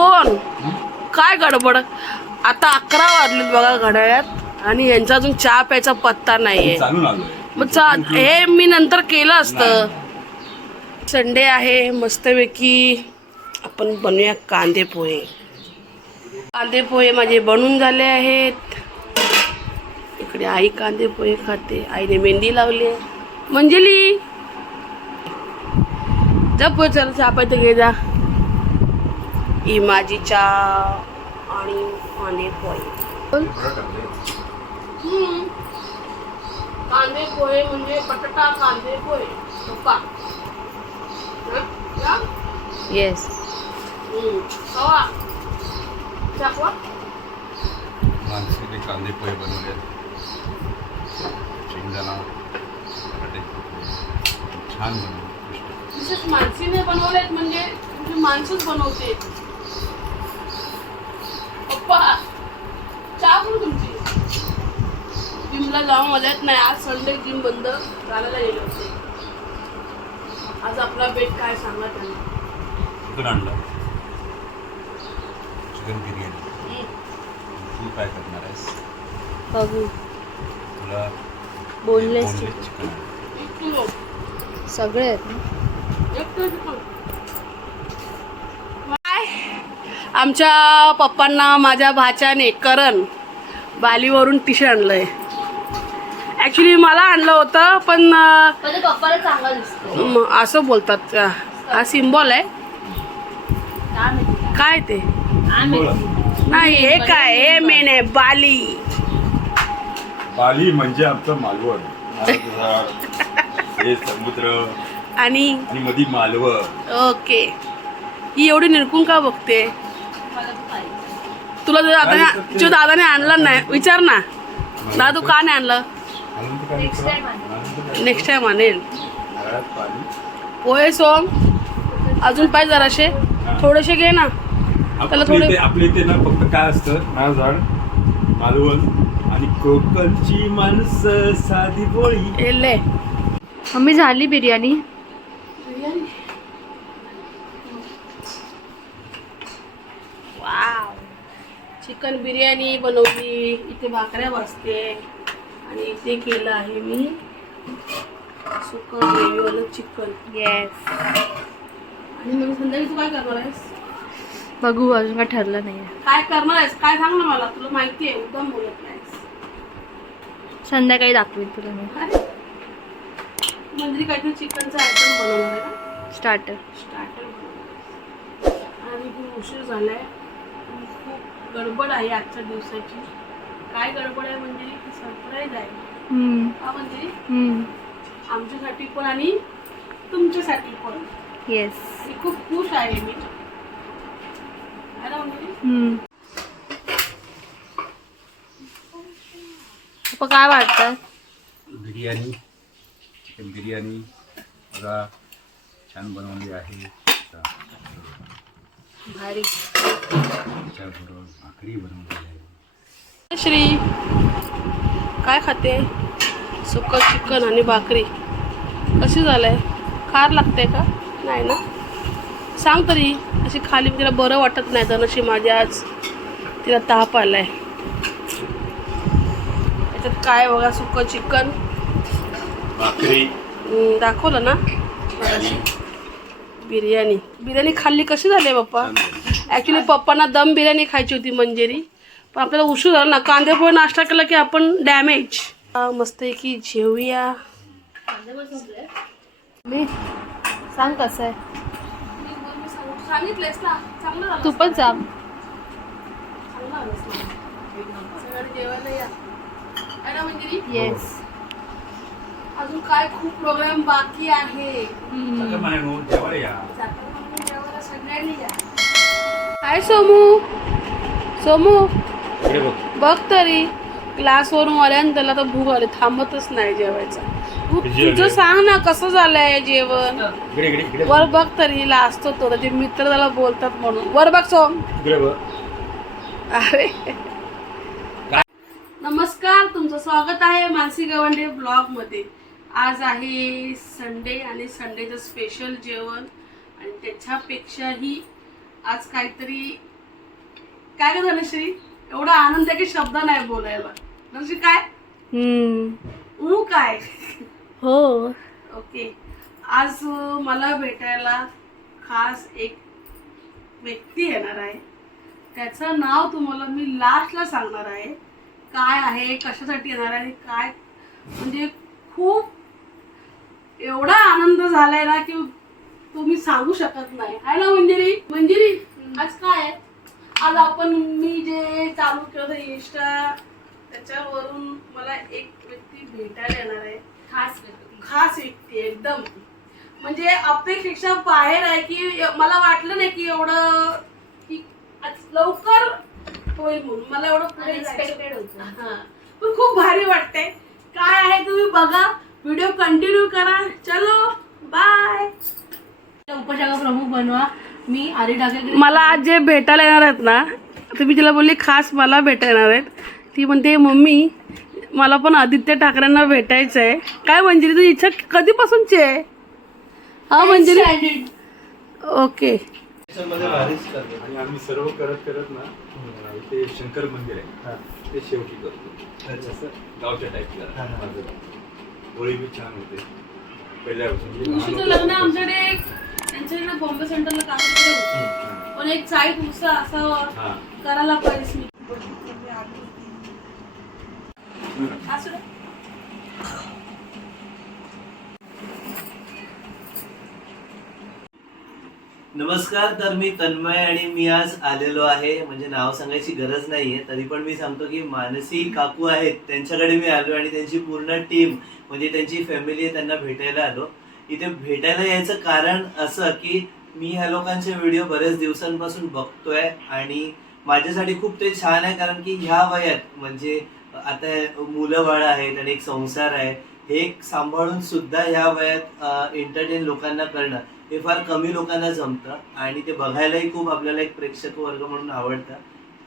कोण काय गडबड आता 11 वाजलेत बघा घड्याळ्यात आणि यांचा अजून चहा प्यायचा पत्ता नाहीये. मग हे मी नंतर केलं असतं. संडे आहे मस्तपैकी आपण बनवूया कांदे पोहे. कांदे पोहे माझे बनून झाले आहेत. इकडे आई कांदे पोहे खाते. आईने मेहंदी लावली आहे. मंजली जा पोहे चल चहा पाहिजे घे जा. ही माझी चहा आणि कांदे पोहे. कांदे पोहे म्हणजे बटाटा कांदे पोहे सोपा. येस. कवा दाखवा. मानसीने कांदे पोहे बनवले. शेंगदाणा छान विशेष मानसीने बनवलेत म्हणजे माणसंच बनवते. पप्पा चहा पण तुमची. जिमला जाऊन मजाच नाही. आज संडे जिम बंद घालायला गेले होते. आज आपला बेट काय सांगा त्यांना. चिकन आणलं. चिकन बिर्याणी. तू काय करणार आहेस? बघू तुला बोनलेस चिकन 1 किलो सगळे आहेत ना. 1 किलो चिकन. आमच्या पप्पांना माझ्या भाच्याने करण बालीवरून टी शर्ट आणलंय. ॲक्च्युली मला आणलं होतं पण पप्पाला चांगला दिसतो असं बोलतात. हा सिम्बॉल आहे काय ते नाही. हे काय हे मेन आहे बाली. बाली म्हणजे आमचं मालवण. हे समुद्र आणि मध्ये मालवण. ओके. ही एवढी निरकून का बघते. तुला दादाने आणलं नाही विचार ना. दादा तू का नाही आणलं. नेक्स्ट टाइम आणेल. पोहे सोम अजून पाहिजे जराशे थोडेसे घे ना. त्याला थोडे आपल्या इथे ना फक्त काय असतं नारळ मालवण आणि कोकणची माणसं साधी बोळी. एले मम्मी झाली बिर्याणी. वाव चिकन बिर्याणी बनवली. इथे भाकऱ्या भाजते आणि इथे केलं आहे मी सुकं ग्रेव्हीवालं चिकन. येस. आणि मग संध्याकाळी तू काय करणार आहेस. बघू अजून काय ठरलं नाही. काय करणार आहेस काय सांग ना मला. तुला माहिती आहे एकदम बोलत नाहीस. संध्याकाळी दाखवेल तुला मी. अरे मंदिरी काहीतरी चिकनचा आयटम बनवणार आहे का. स्टार्टर स्टार्टर आणि खूप उशीर झालाय. खूप गडबड आहे आजच्या दिवसाची. काय गडबड आहे म्हणजे सरप्राईज आहे. हा म्हणजे आमच्यासाठी पण आणि तुमच्यासाठी पण. येस. खूप खुश आहे मी. काय वाटतं. बिर्याणी चिकन बिर्याणी बघा छान बनवली आहे. भारी. त्याच्याबरोबर भाकरी बनवली आहे. श्री काय खाते. सुकं चिकन आणि भाकरी. कशी झालंय. खार लागते का नाही ना. सांग तरी. अशी खाली तिला बरं वाटत नाही. तर अशी माझ्या आज तिला ताप आलाय. याच्यात काय बघा सुकं चिकन भाकरी दाखवलं ना. बिर्याणी बिर्याणी खाल्ली कशी झाली पप्पा. ॲक्च्युली पप्पांना दम बिर्याणी खायची होती मंजेरी पण आपल्याला उशीर झाला ना. कांदे पोहे नाश्ता केला की आपण डॅमेज. मस्त आहे की जेवूया. मी सांग कसं आहे. सांगितलंयस ना चांगलं. तू पण सांग. जेवायला या ना मंजेरी. येस. अजून काय खूप प्रोग्राम बाकी आहे. सगळ्यांनी या. काय सोमू सोमू बघ तरी क्लासवरून आल्यानं त्याला तर भूक आली. थांबतच नाही जेवायचा. तुझं सांग ना कसं झालंय जेवण. वर बघ तरी हिला असतो तो त्याचे मित्र त्याला बोलतात म्हणून. वर बघ सोम. अरे नमस्कार तुमचं स्वागत आहे मानसी गवंडे ब्लॉग मध्ये. आज आहे संडे आणि संडेचं स्पेशल जेवण आणि त्याच्यापेक्षाही आज काहीतरी काय ग धनश्री, एवढा आनंद आहे की शब्द नाही बोलायला. धनश्री काय काय हो. ओके. आज मला भेटायला खास एक व्यक्ती येणार आहे. त्याचं नाव तुम्हाला मी लास्टला सांगणार आहे. काय आहे, कशासाठी येणार आहे, काय म्हणजे खूप एवढा आनंद झालाय ना की तुम्ही सांगू शकत नाही. आहे ना मंजिरी? मंजिरी आज काय आहे? आज आपण मी जे चालू केलं होतं इंस्टा, त्याच्यावरून मला एक व्यक्ती भेटायला येणार आहे. खास व्यक्ती एकदम म्हणजे अपेक्षेपेक्षा बाहेर आहे. की मला वाटलं नाही की एवढं की लवकर होईल म्हणून. मला एवढं पुढे एक्सपेक्टेड होतं. हा, पण खूप भारी वाटते. काय आहे तुम्ही बघा, व्हिडिओ कंटिन्यू करा. चलो बाय. उपशाखा प्रमुख बनवा. मी आरी ढाके. मला आज जे भेटायला येणार आहेत ना, तुम्ही तिला बोलली खास मला भेटायला येणार आहेत. ती म्हणते मम्मी मला पण आदित्य ठाकरेंना भेटायचं आहे. काय मंजिरी तुझी इच्छा कधीपासूनची आहे? हा मंजिरी ओके. आणि आम्ही सर्व करत करत ना इथे शंकर मंदिर आहे ते शेवटी करतो. जसं गावच्या टाईपला होळी बी छान होते तुळशीचं लग्न आमच्याकडे त्यांच्याकडे बॉम्बे सेंटरला काम होतं. पण एक चाळी तुळसा असावा करायला पाहिजे. नमस्कार. तर मी तन्मय आणि मी आज आलेलो आहे, म्हणजे नाव सांगायची गरज नाहीये तरी पण मी सांगतो की मानसी काकू आहेत त्यांच्याकडे मी आलो आणि त्यांची पूर्ण टीम म्हणजे त्यांची फॅमिली आहे त्यांना भेटायला आलो. इथे भेटायला यायचं कारण असं की मी ह्या लोकांचे व्हिडिओ बरेच दिवसांपासून बघतोय आणि माझ्यासाठी खूप ते छान आहे कारण की ह्या वयात म्हणजे आता मुलं बाळ आहेत आणि एक संसार आहे, हे सांभाळून सुद्धा ह्या वयात एंटरटेन लोकांना करणं हे फार कमी लोकांना जमतं आणि ते बघायलाही खूप आपल्याला एक प्रेक्षक वर्ग म्हणून आवडतं.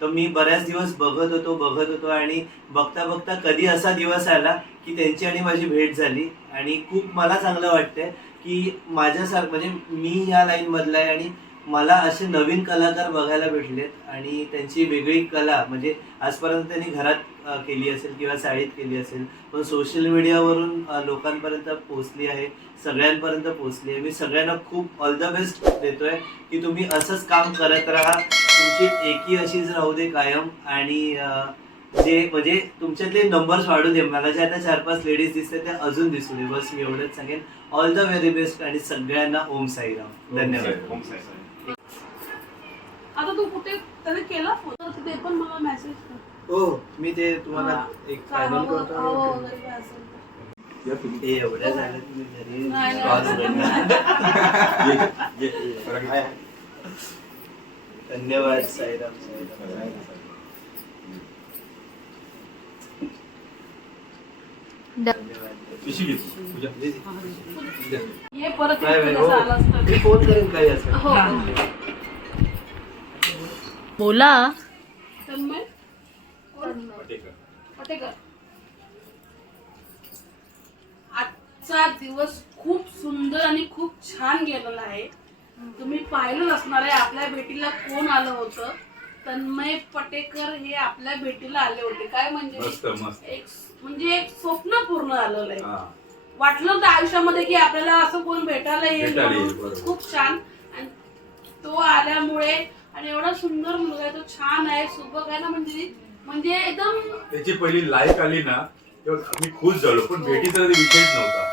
तर मी बऱ्याच दिवस बघत होतो आणि बघता बघता कधी असा दिवस आला की त्यांची आणि माझी भेट झाली आणि खूप मला चांगलं वाटतंय की माझ्यासारखं म्हणजे मी या लाईन मधला आहे आणि मला असे नवीन कलाकार बघायला भेटलेत आणि त्यांची वेगळी कला म्हणजे आजपर्यंत त्यांनी घरात केली असेल किंवा शाळेत केली असेल, पण सोशल मीडियावरून लोकांपर्यंत पोहोचली आहे, सगळ्यांपर्यंत पोहोचली आहे. मी सगळ्यांना खूप ऑल द बेस्ट देतोय की तुम्ही असंच काम करत राहा, तुमची एकी अशीच राहू दे कायम आणि जे म्हणजे तुमच्यातले नंबर्स वाढू दे. मला जे आता 4-5 लेडीज दिसते त्या अजून दिसू दे. बस मी एवढंच सांगेन. ऑल द व्हेरी बेस्ट आणि सगळ्यांना ओम साईराम. धन्यवाद. आता तू कुठे त्याने केला फोन ते पण मला मेसेज कर. हो, मी ते तुम्हाला एक फायनल करतो. एवढ्या झालं तुम्ही घरी धन्यवाद. साईराम. ये परत मी फोन करेन काही असं. बोला. तन्मय पटेकर. आजचा दिवस खूप सुंदर आणि खूप छान गेलेला आहे. तुम्ही पाहिलं असणार आहे आपल्या भेटीला कोण आलं होतं. तन्मय पटेकर हे आपल्या भेटीला आले होते. काय म्हणजे एक स्वप्न पूर्ण आलेलं आहे. वाटलं होतं आयुष्यामध्ये की आपल्याला असं कोण भेटायला येईल. खूप छान. आणि तो आल्यामुळे आणि एवढा सुंदर मुलगा आहे, तो छान आहे, सुबक आहे ना म्हणजे एकदम. त्याची पहिली लाईक आली ना तेव्हा मी खुश झालो, पण भेटीचा विषयच नव्हता.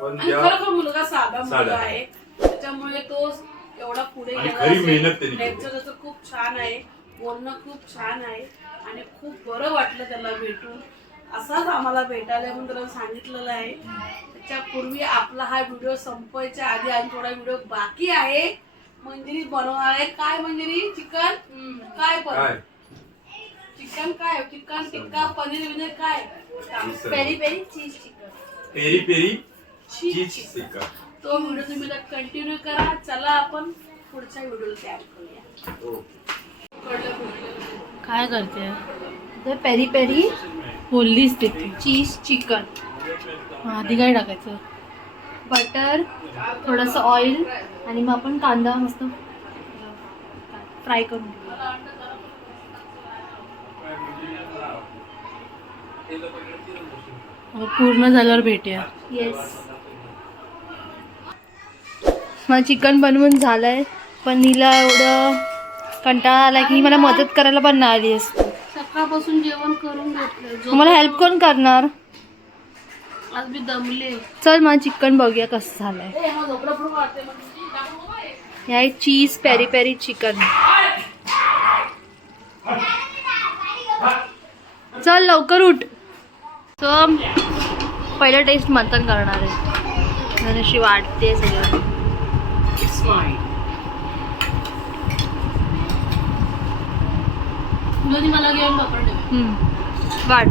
पण खरोखर मुलगा साधा मुलगा आहे, त्याच्यामुळे तो एवढा पुढे गेला. खूप छान आहे, बोलणं खूप छान आहे आणि खूप बरं वाटलं त्याला भेटून. असाच आम्हाला भेटायला म्हणून त्याला सांगितलेलं आहे. त्याच्यापूर्वी आपला हा व्हिडिओ संपवायच्या आधी आणि थोडा व्हिडिओ बाकी आहे. मंजिरी बनवणार आहे. काय मंजिरी? चिकन काय? पण चिकन काय? चिकन टिक्का, पनीर काय? Peri peri cheese chicken. Peri peri cheese tikka. तो व्हिडिओ तुम्ही कंटिन्यू करा. चला आपण पुढच्या व्हिडिओला तयार करूया. काय करते? ते पेरी पेरी बोललीस ते चीज चिकन. आधी काय टाकायचं? बटर, थोडंसं ऑइल आणि मग आपण कांदा मस्त फ्राय करून घेऊ. पूर्ण झाल्यावर भेटूया. येस. मला चिकन बनवून झालंय, पण हिला एवढं कंटाळा आला की मला मदत करायला पण नाही आली असते. सकाळपासून जेवण करून घेतलं. मला हेल्प कोण करणार? आज मी दमले. चल मला चिकन बघूया कसं झालंय. हे आहे चीज पेरी पेरी चिकन. चल लवकर उठ. तर पहिलं टेस्ट मंथन करणार आहे. आणि अशी वाटते सगळं. मला घेऊन वाट.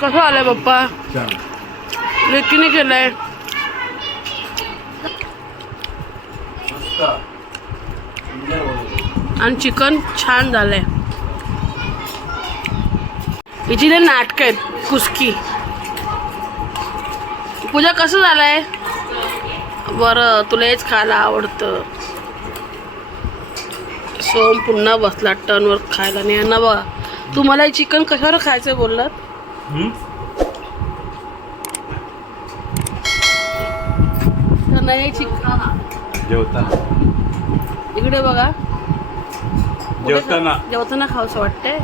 कसं आलंय पप्पा? लेकीने केलंय. आणि चिकन छान झालंय. हिची ते नाटक आहेत कुस्की. पूजा कसं झालंय? बरं, तुला हेच खायला आवडतं. सोम पुन्हा बसला टर्नवर खायला. नाही ना बघा, तुम्हाला हे चिकन कशावर खायचं बोललात? तर नाही चिकन जेवताना इकडे बघा. जेवताना जेवताना खावंसं वाटतंय.